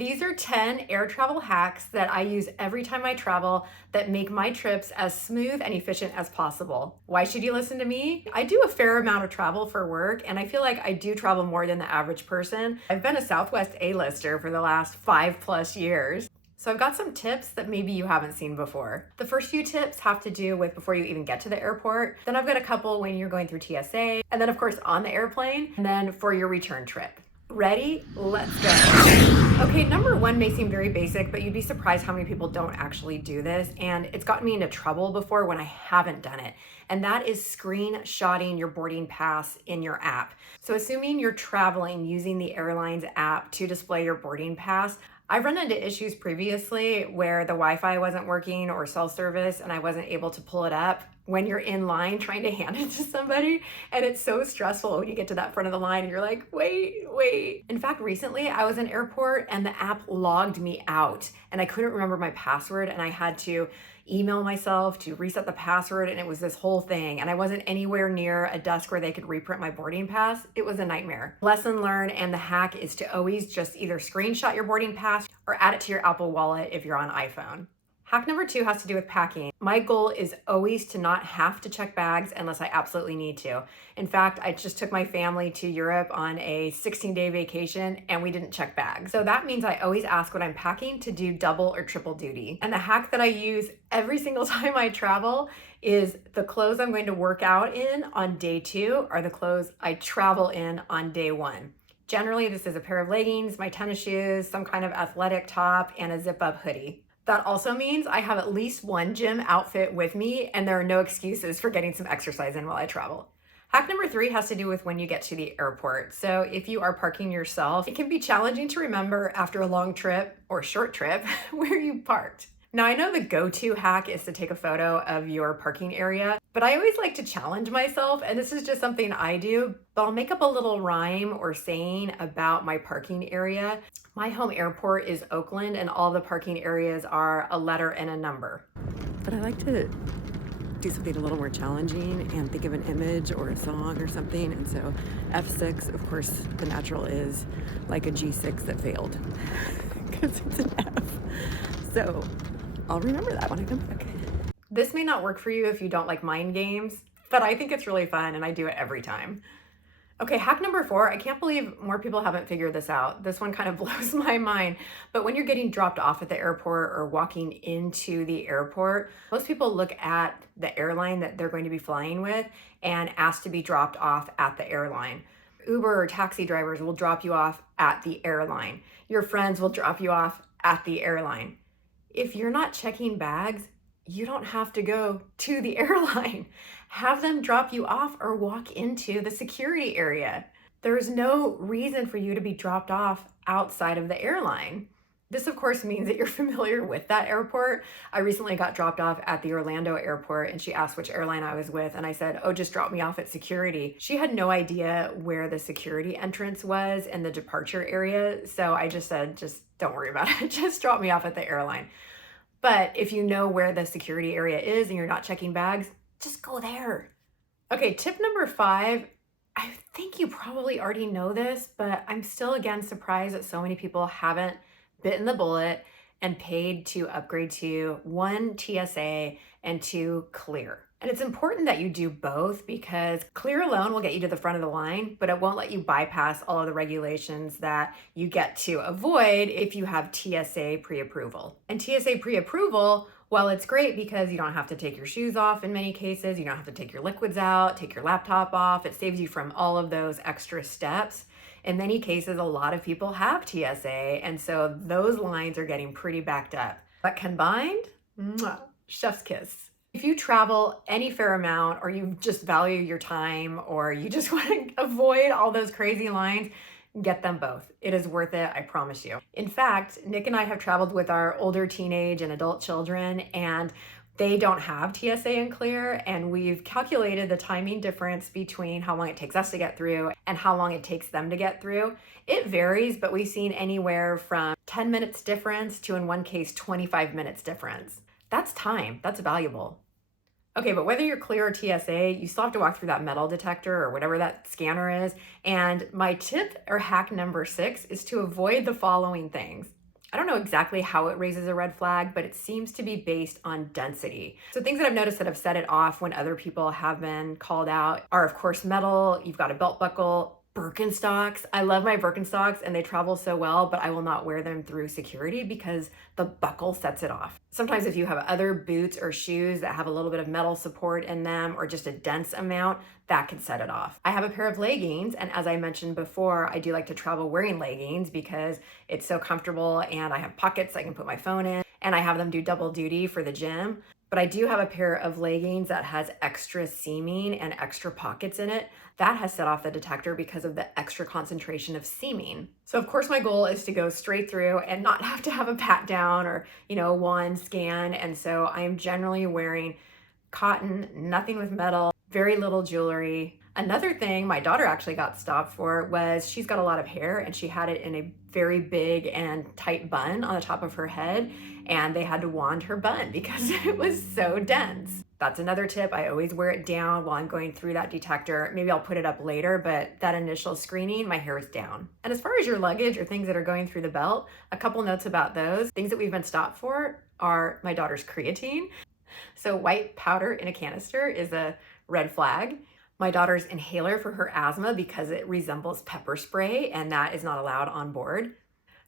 These are 10 air travel hacks that I use every time I travel that make my trips as smooth and efficient as possible. Why should you listen to me? I do a fair amount of travel for work, and I feel like I do travel more than the average person. I've been a Southwest A-lister for the last 5+ years. So I've got some tips that maybe you haven't seen before. The first few tips have to do with before you even get to the airport. Then I've got a couple when you're going through TSA, and then of course on the airplane, and then for your return trip. Ready? Let's go. Okay, number one may seem very basic, but you'd be surprised how many people don't actually do this. And it's gotten me into trouble before when I haven't done it. And that is screenshotting your boarding pass in your app. So assuming you're traveling using the airline's app to display your boarding pass, I've run into issues previously where the Wi-Fi wasn't working or cell service and I wasn't able to pull it up when you're in line trying to hand it to somebody. And it's so stressful when you get to that front of the line and you're like, wait. In fact, recently I was in airport and the app logged me out and I couldn't remember my password and I had to email myself to reset the password, and it was this whole thing, and I wasn't anywhere near a desk where they could reprint my boarding pass. It was a nightmare. Lesson learned, and the hack is to always just either screenshot your boarding pass or add it to your Apple Wallet if you're on iPhone. Hack number two has to do with packing. My goal is always to not have to check bags unless I absolutely need to. In fact, I just took my family to Europe on a 16-day vacation and we didn't check bags. So that means I always ask what I'm packing to do double or triple duty. And the hack that I use every single time I travel is the clothes I'm going to work out in on day 2 are the clothes I travel in on day 1. Generally, this is a pair of leggings, my tennis shoes, some kind of athletic top, and a zip-up hoodie. That also means I have at least one gym outfit with me and there are no excuses for getting some exercise in while I travel. Hack number 3 has to do with when you get to the airport. So if you are parking yourself, it can be challenging to remember after a long trip or short trip where you parked. Now I know the go-to hack is to take a photo of your parking area, but I always like to challenge myself, and this is just something I do, but I'll make up a little rhyme or saying about my parking area. My home airport is Oakland, and all the parking areas are a letter and a number. But I like to do something a little more challenging and think of an image or a song or something. And so F6, of course, the natural is like a G6 that failed because it's an F. So I'll remember that when I come back. This may not work for you if you don't like mind games, but I think it's really fun and I do it every time. Okay, hack number 4, I can't believe more people haven't figured this out. This one kind of blows my mind. But when you're getting dropped off at the airport or walking into the airport, most people look at the airline that they're going to be flying with and ask to be dropped off at the airline. Uber or taxi drivers will drop you off at the airline. Your friends will drop you off at the airline. If you're not checking bags, you don't have to go to the airline. Have them drop you off or walk into the security area. There's no reason for you to be dropped off outside of the airline. This, of course, means that you're familiar with that airport. I recently got dropped off at the Orlando airport and she asked which airline I was with and I said, oh, just drop me off at security. She had no idea where the security entrance was and the departure area. So I just said, just don't worry about it. Just drop me off at the airline. But if you know where the security area is and you're not checking bags, just go there. Okay, tip number 5, I think you probably already know this, but I'm still again surprised that so many people haven't bitten the bullet and paid to upgrade to 1 TSA and 2 Clear. And it's important that you do both because Clear alone will get you to the front of the line, but it won't let you bypass all of the regulations that you get to avoid if you have TSA pre-approval. And TSA pre-approval, well, it's great because you don't have to take your shoes off in many cases, you don't have to take your liquids out, take your laptop off, it saves you from all of those extra steps. In many cases, a lot of people have TSA, and so those lines are getting pretty backed up. But combined, chef's kiss. If you travel any fair amount or you just value your time or you just want to avoid all those crazy lines, get them both. It is worth it, I promise you. In fact, Nick and I have traveled with our older teenage and adult children and they don't have TSA and Clear, and we've calculated the timing difference between how long it takes us to get through and how long it takes them to get through. It varies, but we've seen anywhere from 10 minutes difference to, in one case, 25 minutes difference. That's time, that's valuable. Okay, but whether you're Clear or TSA, you still have to walk through that metal detector or whatever that scanner is. And my tip or hack number 6 is to avoid the following things. I don't know exactly how it raises a red flag, but it seems to be based on density. So things that I've noticed that have set it off when other people have been called out are, of course, metal. You've got a belt buckle, Birkenstocks. I love my Birkenstocks and they travel so well, but I will not wear them through security because the buckle sets it off. Sometimes if you have other boots or shoes that have a little bit of metal support in them or just a dense amount, that can set it off. I have a pair of leggings, and as I mentioned before, I do like to travel wearing leggings because it's so comfortable and I have pockets I can put my phone in, and I have them do double duty for the gym. But I do have a pair of leggings that has extra seaming and extra pockets in it. That has set off the detector because of the extra concentration of seaming. So of course my goal is to go straight through and not have to have a pat down or, one scan. And so I am generally wearing cotton, nothing with metal, very little jewelry. Another thing my daughter actually got stopped for was she's got a lot of hair and she had it in a very big and tight bun on the top of her head, and they had to wand her bun because it was so dense. That's another tip. I always wear it down while I'm going through that detector. Maybe I'll put it up later, but that initial screening, my hair is down. And as far as your luggage or things that are going through the belt, a couple notes about those. Things that we've been stopped for are my daughter's creatine. So white powder in a canister is a red flag. My daughter's inhaler for her asthma because it resembles pepper spray, and that is not allowed on board.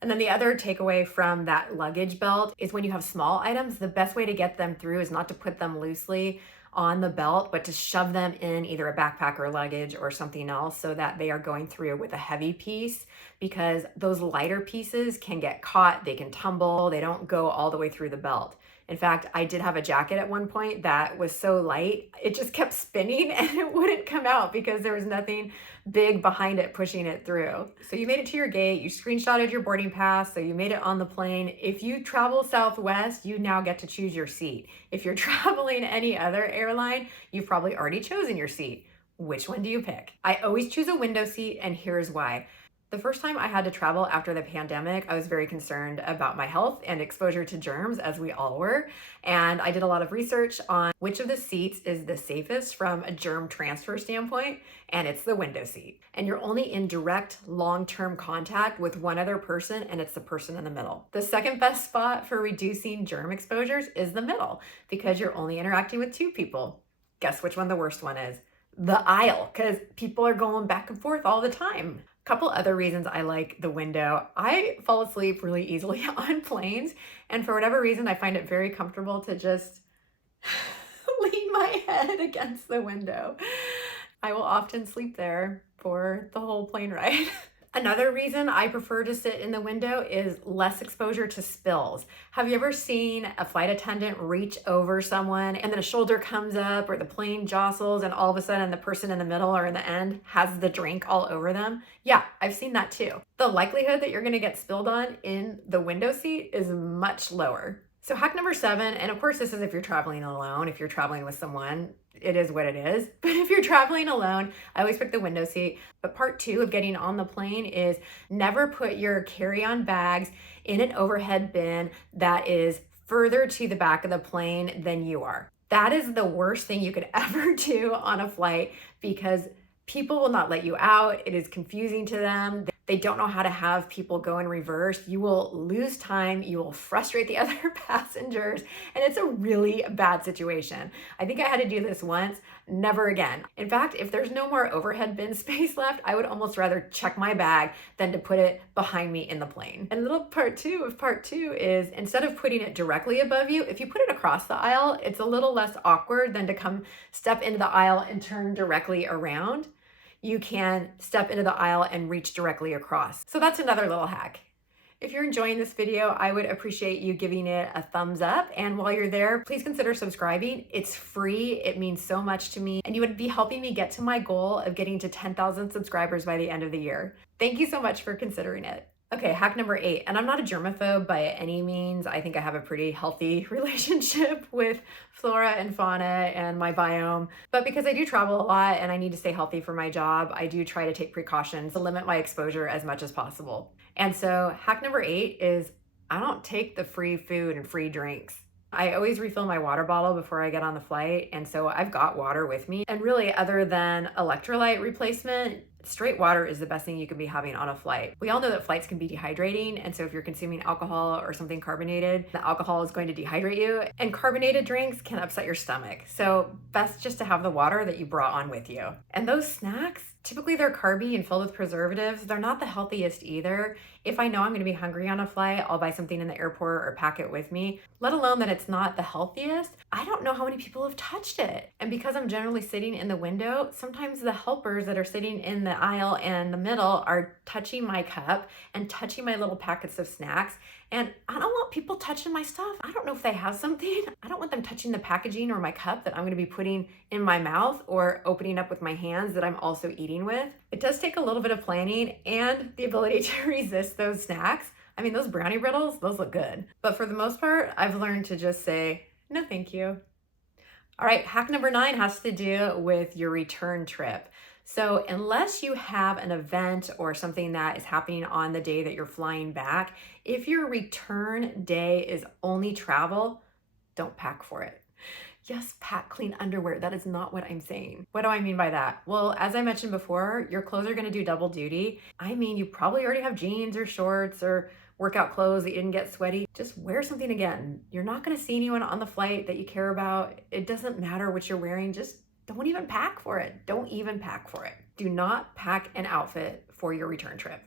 And then the other takeaway from that luggage belt is when you have small items, the best way to get them through is not to put them loosely on the belt, but to shove them in either a backpack or luggage or something else so that they are going through with a heavy piece, because those lighter pieces can get caught, they can tumble, they don't go all the way through the belt. In fact, I did have a jacket at one point that was so light, it just kept spinning and it wouldn't come out because there was nothing big behind it pushing it through. So you made it to your gate, you screenshotted your boarding pass, so you made it on the plane. If you travel Southwest, you now get to choose your seat. If you're traveling any other airline, you've probably already chosen your seat. Which one do you pick? I always choose a window seat, and here's why. The first time I had to travel after the pandemic, I was very concerned about my health and exposure to germs, as we all were. And I did a lot of research on which of the seats is the safest from a germ transfer standpoint, and it's the window seat. And you're only in direct long-term contact with one other person, and it's the person in the middle. The second best spot for reducing germ exposures is the middle, because you're only interacting with two people. Guess which one the worst one is? The aisle, because people are going back and forth all the time. Couple other reasons I like the window. I fall asleep really easily on planes, and for whatever reason, I find it very comfortable to just lean my head against the window. I will often sleep there for the whole plane ride. Another reason I prefer to sit in the window is less exposure to spills. Have you ever seen a flight attendant reach over someone and then a shoulder comes up or the plane jostles and all of a sudden the person in the middle or in the end has the drink all over them? Yeah, I've seen that too. The likelihood that you're gonna get spilled on in the window seat is much lower. So hack number 7, and of course this is if you're traveling alone. If you're traveling with someone, it is what it is. But if you're traveling alone, I always pick the window seat. But part 2 of getting on the plane is never put your carry-on bags in an overhead bin that is further to the back of the plane than you are. That is the worst thing you could ever do on a flight because people will not let you out. It is confusing to them. They don't know how to have people go in reverse. You will lose time. You will frustrate the other passengers. And it's a really bad situation. I think I had to do this once, never again. In fact, if there's no more overhead bin space left, I would almost rather check my bag than to put it behind me in the plane. And little part 2 of part 2 is instead of putting it directly above you, if you put it across the aisle, it's a little less awkward than to come step into the aisle and turn directly around. You can step into the aisle and reach directly across. So that's another little hack. If you're enjoying this video, I would appreciate you giving it a thumbs up. And while you're there, please consider subscribing. It's free. It means so much to me. And you would be helping me get to my goal of getting to 10,000 subscribers by the end of the year. Thank you so much for considering it. Okay, hack number 8, and I'm not a germaphobe by any means. I think I have a pretty healthy relationship with flora and fauna and my biome. But because I do travel a lot and I need to stay healthy for my job, I do try to take precautions to limit my exposure as much as possible. And so hack number 8 is I don't take the free food and free drinks. I always refill my water bottle before I get on the flight, and so I've got water with me. And really, other than electrolyte replacement, Straight water is the best thing you could be having on a flight. We all know that flights can be dehydrating, and so if you're consuming alcohol or something carbonated, the alcohol is going to dehydrate you, and carbonated drinks can upset your stomach. So best just to have the water that you brought on with you. And those snacks, typically they're carby and filled with preservatives. They're not the healthiest either. If I know I'm going to be hungry on a flight, I'll buy something in the airport or pack it with me, let alone that it's not the healthiest. I don't know how many people have touched it. And because I'm generally sitting in the window, sometimes the helpers that are sitting in the aisle and the middle are touching my cup and touching my little packets of snacks. And I don't want people touching my stuff. I don't know if they have something. I don't want them touching the packaging or my cup that I'm going to be putting in my mouth or opening up with my hands that I'm also eating with. It does take a little bit of planning and the ability to resist those snacks. I mean, those brownie riddles, those look good. But for the most part, I've learned to just say, no, thank you. All right, hack number 9 has to do with your return trip. So unless you have an event or something that is happening on the day that you're flying back, if your return day is only travel, don't pack for it. Yes, pack clean underwear. That is not what I'm saying. What do I mean by that? Well, as I mentioned before, your clothes are going to do double duty. I mean, you probably already have jeans or shorts or workout clothes that you didn't get sweaty. Just wear something again. You're not going to see anyone on the flight that you care about. It doesn't matter what you're wearing. Just don't even pack for it. Don't even pack for it. Do not pack an outfit for your return trip.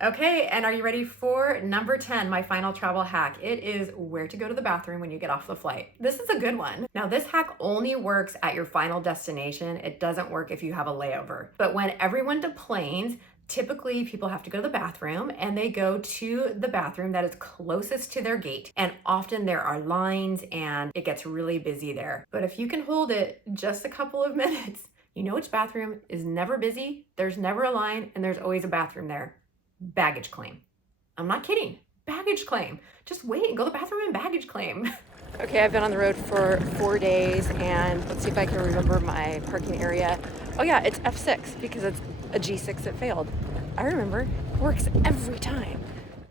Okay, and are you ready for number 10, my final travel hack? It is where to go to the bathroom when you get off the flight. This is a good one. Now, this hack only works at your final destination. It doesn't work if you have a layover. But when everyone deplanes, typically people have to go to the bathroom and they go to the bathroom that is closest to their gate. And often there are lines and it gets really busy there. But if you can hold it just a couple of minutes, you know which bathroom is never busy, there's never a line, and there's always a bathroom there. Baggage claim. I'm not kidding. Baggage claim. Just wait and go to the bathroom and baggage claim. Okay, I've been on the road for 4 days, and let's see if I can remember my parking area. Oh yeah, it's F6 because it's a G6 that failed. I remember. It works every time.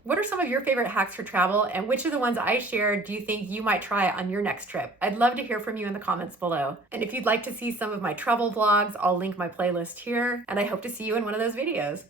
What are some of your favorite hacks for travel, and which of the ones I shared do you think you might try on your next trip? I'd love to hear from you in the comments below. And if you'd like to see some of my travel vlogs, I'll link my playlist here, and I hope to see you in one of those videos.